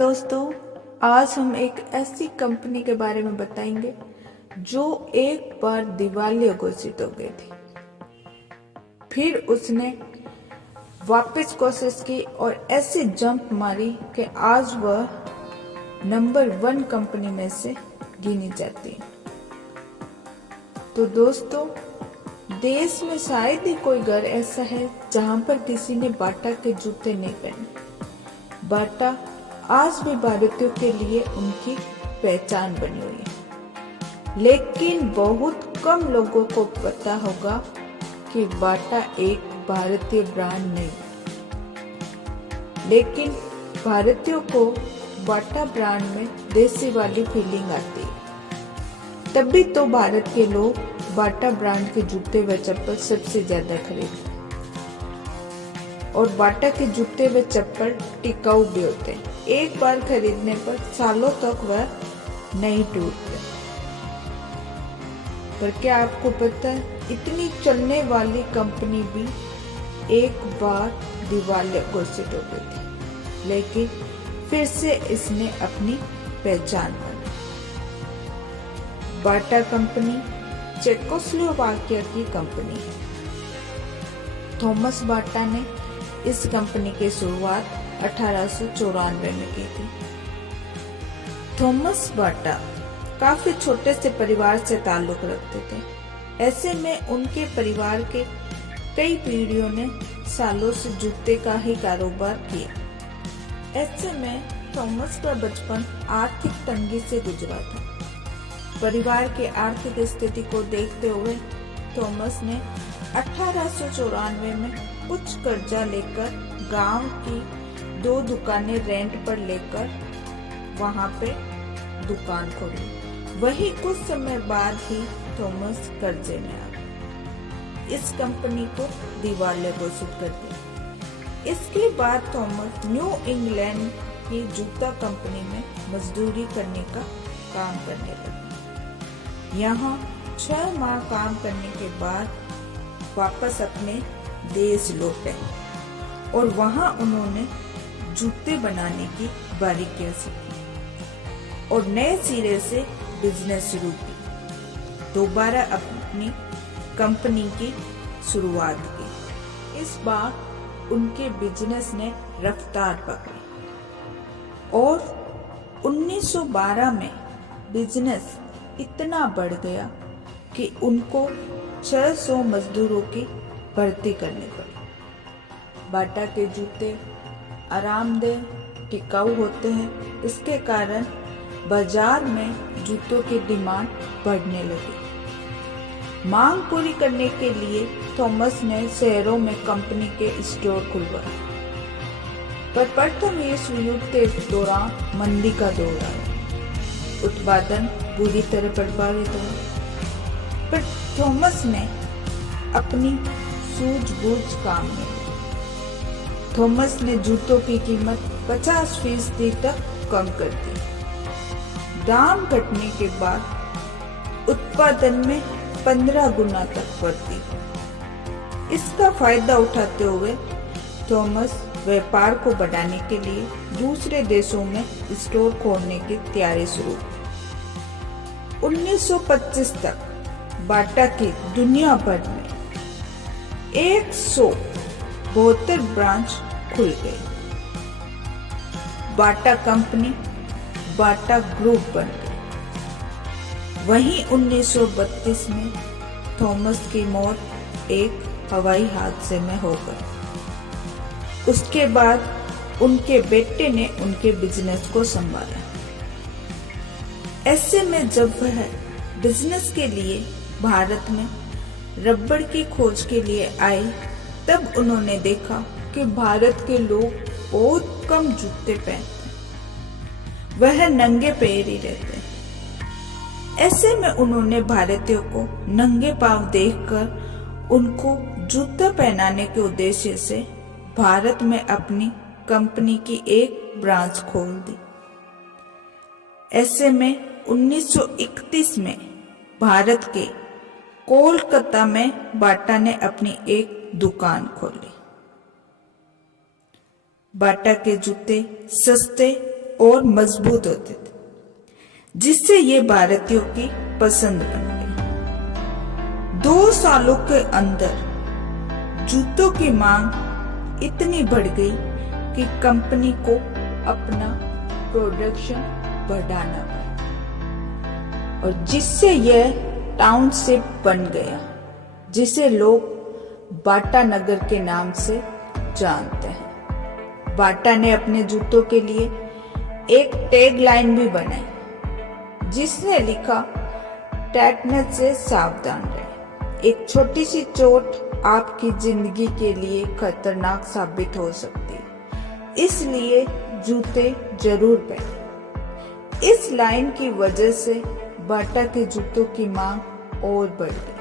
दोस्तों, आज हम एक ऐसी कंपनी के बारे में बताएंगे जो एक बार दिवालिया घोषित हो गई थी। फिर उसने वापस कोशिश की और ऐसी जंप मारी कि आज वह नंबर 1 कंपनी में से गिनी जाती है। तो दोस्तों, देश में शायद ही कोई घर ऐसा है जहां पर किसी ने बाटा के जूते नहीं पहने। बाटा आज भी भारतीयों के लिए उनकी पहचान बनी हुई है, लेकिन बहुत कम लोगों को पता होगा कि बाटा एक भारतीय ब्रांड नहीं, लेकिन भारतीयों को बाटा ब्रांड में देसी वाली फीलिंग आती है। तभी तो भारत के लोग बाटा ब्रांड के जूते व चप्पल सबसे ज्यादा खरीदते हैं। और बाटा के जूते व चप्पल टिकाऊ भी होते हैं। एक बार खरीदने पर सालों तक वह नहीं टूटते। पर क्या आपको पता है, इतनी चलने वाली कंपनी भी एक बार दिवालिया घोषित हो गई थी, लेकिन फिर से इसने अपनी पहचान बनाई। बाटा कंपनी चेकोस्लोवाकिया की कंपनी है। थॉमस बाटा ने इस कंपनी की शुरुआत 1894 में की थी। थॉमस बाटा काफी छोटे से परिवार से ताल्लुक रखते थे। ऐसे में उनके परिवार के कई पीढ़ियों ने सालों से जूते का ही कारोबार किया। ऐसे में थॉमस का बचपन आर्थिक तंगी से गुजरा था। परिवार की आर्थिक स्थिति को देखते हुए थॉमस ने 1894 में कुछ कर्जा लेकर गांव की 2 दुकानें रेंट पर लेकर वहां पे दुकान खोली। वही कुछ समय बाद ही थॉमस कर्जे में आ गए। इस कंपनी को दिवालिया घोषित कर दिया। इसके बाद थॉमस न्यू इंग्लैंड की जूता कंपनी में मजदूरी करने का काम करने लगे। यहाँ 6 माह काम करने के बाद वापस अपने देश लौटे और वहां उन्होंने जूते बनाने की बारीकियां सीखी और नए सिरे से बिजनेस शुरू की। दोबारा अपनी कंपनी की शुरुआत की। इस बार उनके बिजनेस ने रफ्तार पकड़ी और 1912 में बिजनेस इतना बढ़ गया कि उनको 600 मजदूरों की भर्ती करनी पड़ी। बाटा के जूते आरामदेह, टिकाऊ होते हैं। इसके कारण बाजार में जूतों की डिमांड बढ़ने लगी। मांग पूरी करने के लिए थॉमस ने शहरों में कंपनी के स्टोर खुलवाए। पर प्रथम विश्व युद्ध के दौरान मंदी का दौर आया। उत्पादन बुरी तरह प्रभावित हुआ। पर थॉमस ने अपनी सूझबूझ काम में थॉमस ने जूतों की कीमत 50% तक कम कर दी। दाम घटने के बाद उत्पादन में 15 गुना तक बढ़ी। इसका फायदा उठाते हुए थॉमस व्यापार को बढ़ाने के लिए दूसरे देशों में स्टोर खोलने की तैयारी शुरू की। 1925 तक बाटा की दुनिया भर में 172 ब्रांच खुल गई। बाटा कंपनी बाटा ग्रुप बन गई। वहीं 1932 में थॉमस की मौत एक हवाई हादसे में हो गई। उसके बाद उनके बेटे ने उनके बिजनेस को संभाला। ऐसे में जब वह बिजनेस के लिए भारत में रबड़ की खोज के लिए आए, तब उन्होंने देखा कि भारत के लोग बहुत कम जूते पहनते, वह नंगे पैर ही रहते। ऐसे में उन्होंने भारतीयों को नंगे पांव देखकर उनको जूता पहनाने के उद्देश्य से भारत में अपनी कंपनी की एक ब्रांच खोल दी। ऐसे में 1931 में भारत के कोलकाता में बाटा ने अपनी एक दुकान खोली। बाटा के जूते सस्ते और मजबूत होते थे, जिससे ये भारतीयों की पसंद बन गई। 2 सालों के अंदर जूतों की मांग इतनी बढ़ गई कि कंपनी को अपना प्रोडक्शन बढ़ाना पड़ा, और जिससे यह टाउनशिप बन गया, जिसे लोग बाटा नगर के नाम से जानते हैं। बाटा ने अपने जूतों के लिए एक टैग लाइन भी बनाई, जिसने लिखा, टेटनस से सावधान रहे। एक छोटी सी चोट आपकी जिंदगी के लिए खतरनाक साबित हो सकती है, इसलिए जूते जरूर पहनें। इस लाइन की वजह से बाटा के जूतों की मांग और बढ़ गई।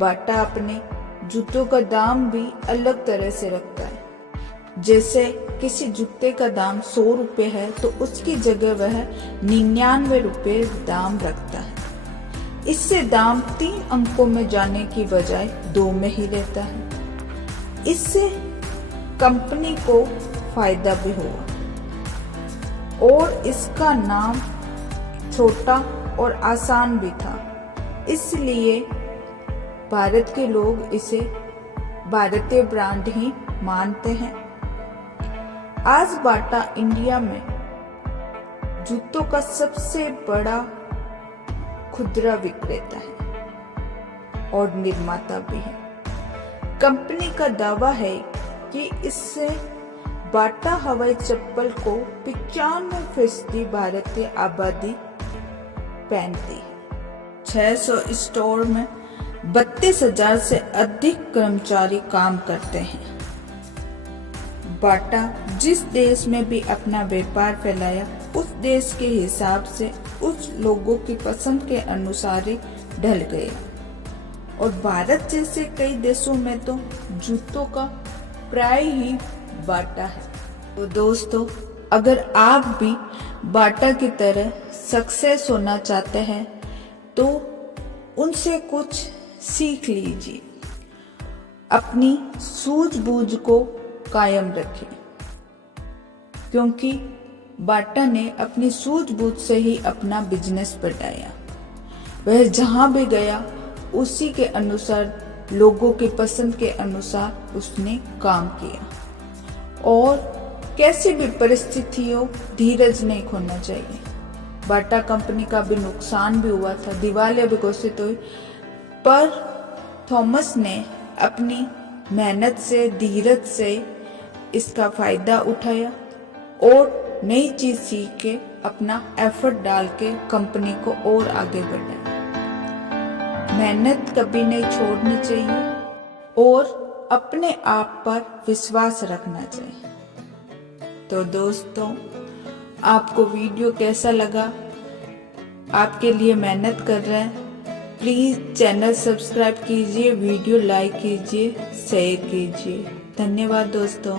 बाटा अपने जूतों का दाम भी अलग तरह से रखता है। जैसे किसी जूते का दाम 100 रुपए है तो उसकी जगह वह 99 रुपए दाम रखता है। इससे दाम 3 अंकों में जाने की बजाय 2 में ही रहता है। इससे कंपनी को फायदा भी हुआ और इसका नाम छोटा और आसान भी था, इसलिए भारत के लोग इसे भारतीय ब्रांड ही मानते हैं। आज बाटा इंडिया में जूतों का सबसे बड़ा खुदरा विक्रेता है और निर्माता भी है। कंपनी का दावा है कि इससे बाटा हवाई चप्पल को 95% भारतीय आबादी पहनती है। 600 स्टोर में 32,000 से अधिक कर्मचारी काम करते हैं। बाटा जिस देश में भी अपना व्यापार फैलाया, उस देश के हिसाब से उस लोगों की पसंद के अनुसार ही ढल गया, और भारत जैसे कई देशों में तो जूतों का प्राय ही बाटा है। तो दोस्तों, अगर आप भी बाटा की तरह सक्सेस होना चाहते हैं तो उनसे कुछ सीख लीजिए। अपनी सूझबूझ को कायम रखें, क्योंकि बाटा ने अपनी सूझबूझ से ही अपना बिजनेस बढ़ाया। वह जहां भी गया उसी के अनुसार, लोगों की पसंद के अनुसार उसने काम किया, और कैसी भी परिस्थिति हो धीरज नहीं खोना चाहिए। बाटा कंपनी का भी नुकसान भी हुआ था, दिवालिया भी घोषित हुई, पर थॉमस ने अपनी मेहनत से, धीरज से इसका फायदा उठाया और नई चीज सीख के अपना एफर्ट डाल के कंपनी को और आगे बढ़ाया। मेहनत कभी नहीं छोड़नी चाहिए और अपने आप पर विश्वास रखना चाहिए। तो दोस्तों, आपको वीडियो कैसा लगा? आपके लिए मेहनत कर रहे हैं। प्लीज चैनल सब्सक्राइब कीजिए, वीडियो लाइक कीजिए, शेयर कीजिए। धन्यवाद दोस्तों।